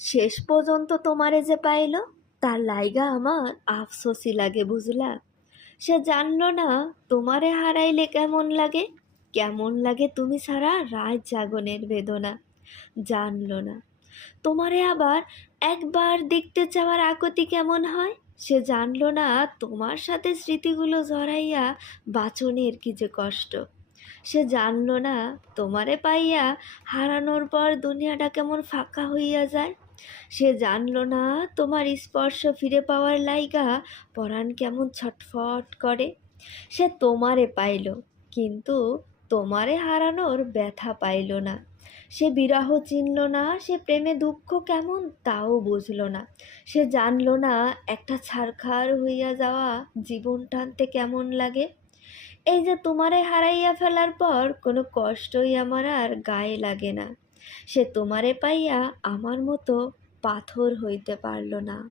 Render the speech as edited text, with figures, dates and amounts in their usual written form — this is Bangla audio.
শেষ পর্যন্ত তোমারে যে পাইল, তার লাইগা আমার আফসোসই লাগে বুঝলা। সে জানলো না তোমারে হারাইলে কেমন লাগে, কেমন লাগে তুমি ছাড়া রাত জাগনের বেদনা। জানলো না তোমারে আবার একবার দেখতে চাওয়ার আকুতি কেমন হয়। সে জানলো না তোমার সাথে স্মৃতিগুলো জড়াইয়া বাঁচনের কি যে কষ্ট। সে জানলো না তোমারে পাইয়া হারানোর পর দুনিয়াটা কেমন ফাঁকা হইয়া যায়। সে জানলো না তোমার স্পর্শ ফিরে পাওয়ার লাইগা পরাণ কেমন ছটফট করে। সে তোমারে পাইল, কিন্তু তোমারে হারানোর ব্যথা পাইল না। সে বিরহ চিনল না, সে প্রেমে দুঃখ কেমন তাও বুঝল না। সে জানল না একটা ছারখার হইয়া যাওয়া জীবন টানতে কেমন লাগে। এই যে তোমারে হারাইয়া ফেলার পর কোনো কষ্টই আমার আর গায়ে লাগে না। সে তোমারে পাইয়া আমার মতো পাথর হইতে পারল না।